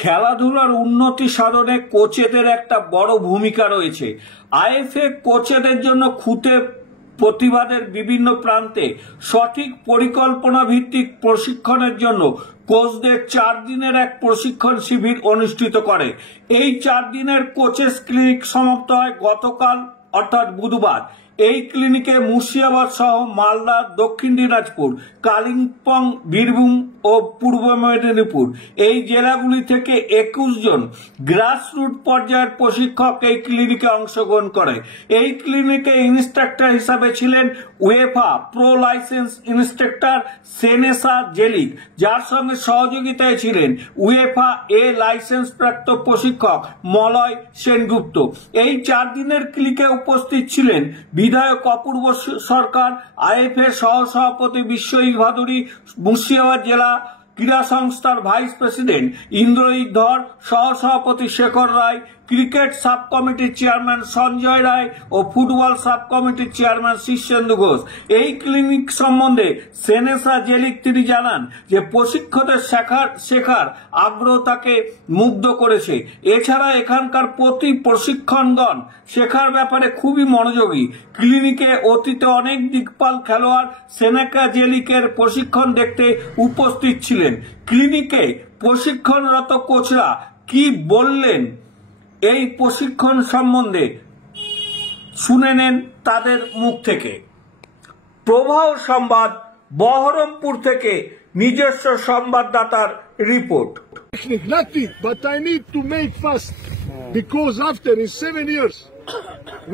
খেলাধুলার উন্নতি সাধনে কোচেদের একটা বড় ভূমিকা রয়েছে। আইএফএ কোচেদের জন্য খুঁতে প্রতিবাদের বিভিন্ন প্রান্তে সঠিক পরিকল্পনা ভিত্তিক প্রশিক্ষণের জন্য কোচদের 4 দিনের এক প্রশিক্ষণ শিবির অনুষ্ঠিত করে। এই 4 দিনের কোচেস ক্লিনিক সমাপ্ত হয় গতকাল অর্থাৎ বুধবার। এই ক্লিনিকে মুর্শিদাবাদ সহ মালদা, দক্ষিণ দিনাজপুর, কালিম্পং, বীরভূম ও পূর্ব মেদিনীপুর এই জেলাগুলি থেকে 21 জন গ্রাসরুট পর্যায়ের প্রশিক্ষক এই ক্লিনিকে অংশগ্রহণ করে। এই ক্লিনিকে ইনস্ট্রাক্টর হিসাবে ছিলেন উয়েফা প্রো লাইসেন্স ইনস্ট্রাক্টর সেনেসা জেলিক, যার সঙ্গে সহযোগিতায় ছিলেন উয়েফা এ লাইসেন্স প্রাপ্ত প্রশিক্ষক মলয় সেনগুপ্ত। এই 4 দিনের ক্লিনিকে উপস্থিত ছিলেন বিধায়ক অপূর্ব সরকার, আইএফএ সহসভাপতি বিশ্বজিৎ ভাদুরী, মুর্শিদাবাদ জেলা ক্রীড়া সংস্থার ভাইস প্রেসিডেন্ট ইন্দ্রজিৎ ধর, সহসভাপতি শেখর রায়, ক্রিকেট সাব কমিটির চেয়ারম্যান সঞ্জয় রায় ও ফুটবল সাব কমিটির চেয়ারম্যান শীর্ষেন্দু ঘোষ। এই ক্লিনিক সম্বন্ধে সেনেসা জেলিক তিনি জানান যে প্রশিক্ষকদের শেখার আগ্রহ তাকে মুগ্ধ করেছে। এছাড়া এখানকার প্রতি প্রশিক্ষণগণ শেখার ব্যাপারে খুবই মনোযোগী। ক্লিনিকে অতীতে অনেক দিকপাল খেলোয়াড় সেনেসা জেলিকের প্রশিক্ষণ দেখতে উপস্থিত ছিলেন। ক্লিনিকে প্রশিক্ষণরত কোচরা কি বললেন এই প্রশিক্ষণ সম্বন্ধে শুনে নেন তাদের মুখ থেকে। প্রবাহ সংবাদ, বহরমপুর থেকে নিজস্ব সংবাদদাতার report. Nothing, but I need to make fast because after in 7 years,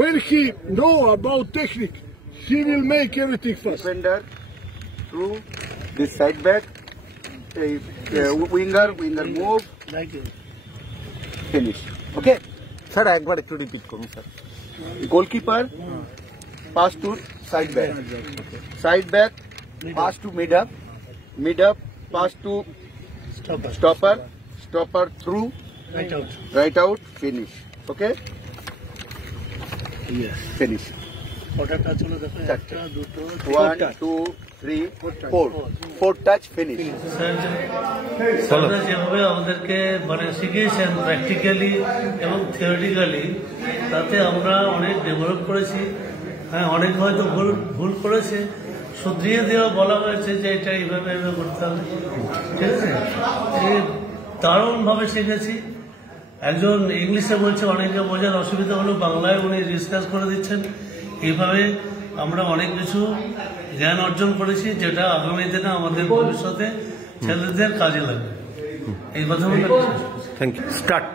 when he know about technique, he will make everything fast. Defender through this side back, winger move, finish. Okay, sir. একবার একটু repeat করুন sir. Goalkeeper pass to side back, side back pass to mid up pass to stopper through right out finish. Okay, finish. কটা touch হলো দেখো? 1 2 3 4 touch finish. Sir যেভাবে আমাদেরকে শিখিয়েছেন practically এবং থিওরিটিক্যালি, তাতে আমরা অনেক ডেভেলপ করেছি। হ্যাঁ, অনেক হয়তো ভুল করেছে, শুধরিয়ে দেওয়া বলা হয়েছে যে এটা এইভাবে করতে হবে। ঠিক আছে, দারুণভাবে শিখেছি। একজন ইংলিশে বলছে, অনেকে বোঝার অসুবিধা হলো, বাংলায় উনি ডিসকাস করে দিচ্ছেন। এইভাবে আমরা অনেক কিছু জ্ঞান অর্জন করেছি, যেটা আগামী দিনে আমাদের ভবিষ্যতে ছেলেদের কাজে লাগবে। এই কথা বলে থ্যাংক ইউ। স্টার্ট।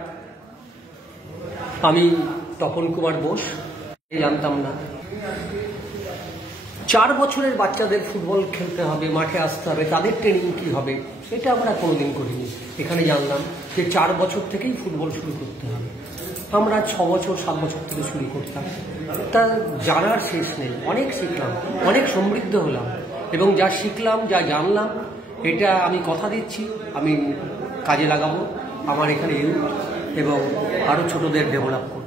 আমি তপন কুমার বোস, জানতাম না 4 বছরের বাচ্চাদের ফুটবল খেলতে হবে, মাঠে আসতে হবে, তাদের ট্রেনিং কি হবে সেটা আমরা কোনোদিন করিনি। এখানে জানলাম যে 4 বছর থেকেই ফুটবল শুরু করতে হবে। আমরা 6 বছর 7 বছর থেকে শুরু করতাম। তা জানার শেষ নেই, অনেক শিখলাম, অনেক সমৃদ্ধ হলাম এবং যা শিখলাম, যা জানলাম, এটা আমি কথা দিচ্ছি আমি কাজে লাগাবো আমার এখানে ইউথ এবং আরও ছোটদের ডেভেলপ করব।